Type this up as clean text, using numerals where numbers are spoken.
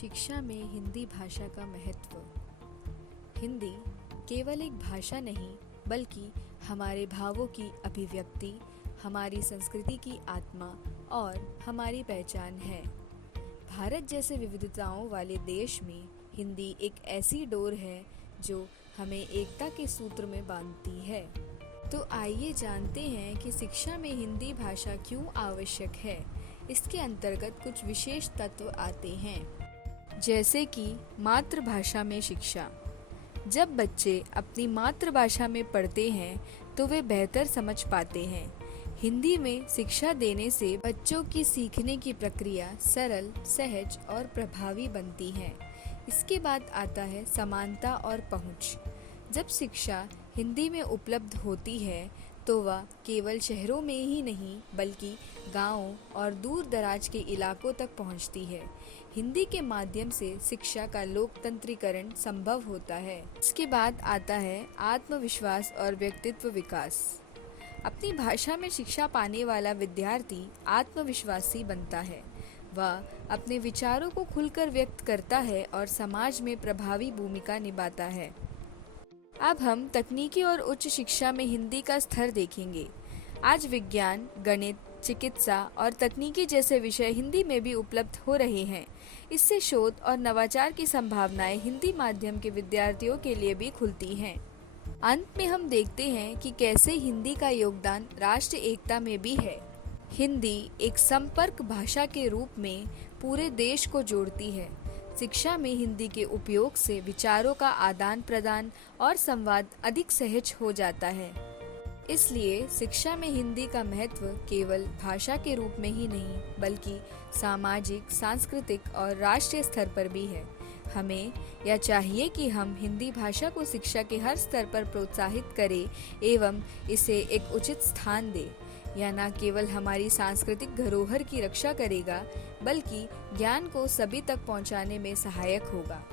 शिक्षा में हिंदी भाषा का महत्व। हिंदी केवल एक भाषा नहीं बल्कि हमारे भावों की अभिव्यक्ति, हमारी संस्कृति की आत्मा और हमारी पहचान है। भारत जैसे विविधताओं वाले देश में हिंदी एक ऐसी डोर है जो हमें एकता के सूत्र में बांधती है। तो आइए जानते हैं कि शिक्षा में हिंदी भाषा क्यों आवश्यक है। इसके अंतर्गत कुछ विशेष तत्व आते हैं, जैसे कि मातृभाषा में शिक्षा। जब बच्चे अपनी मातृभाषा में पढ़ते हैं तो वे बेहतर समझ पाते हैं। हिंदी में शिक्षा देने से बच्चों की सीखने की प्रक्रिया सरल, सहज और प्रभावी बनती है। इसके बाद आता है समानता और पहुंच। जब शिक्षा हिंदी में उपलब्ध होती है तो वह केवल शहरों में ही नहीं बल्कि गांवों और दूर दराज के इलाकों तक पहुंचती है। हिंदी के माध्यम से शिक्षा का लोकतंत्रीकरण संभव होता है। इसके बाद आता है आत्मविश्वास और व्यक्तित्व विकास। अपनी भाषा में शिक्षा पाने वाला विद्यार्थी आत्मविश्वासी बनता है। वह अपने विचारों को खुलकर व्यक्त करता है और समाज में प्रभावी भूमिका निभाता है। अब हम तकनीकी और उच्च शिक्षा में हिंदी का स्तर देखेंगे। आज विज्ञान, गणित, चिकित्सा और तकनीकी जैसे विषय हिंदी में भी उपलब्ध हो रहे हैं। इससे शोध और नवाचार की संभावनाएं हिंदी माध्यम के विद्यार्थियों के लिए भी खुलती हैं। अंत में हम देखते हैं कि कैसे हिंदी का योगदान राष्ट्र एकता में भी है। हिंदी एक संपर्क भाषा के रूप में पूरे देश को जोड़ती है। शिक्षा में हिंदी के उपयोग से विचारों का आदान प्रदान और संवाद अधिक सहज हो जाता है। इसलिए शिक्षा में हिंदी का महत्व केवल भाषा के रूप में ही नहीं बल्कि सामाजिक, सांस्कृतिक और राष्ट्रीय स्तर पर भी है। हमें यह चाहिए कि हम हिंदी भाषा को शिक्षा के हर स्तर पर प्रोत्साहित करें एवं इसे एक उचित स्थान दें। यह न केवल हमारी सांस्कृतिक धरोहर की रक्षा करेगा बल्कि ज्ञान को सभी तक पहुंचाने में सहायक होगा।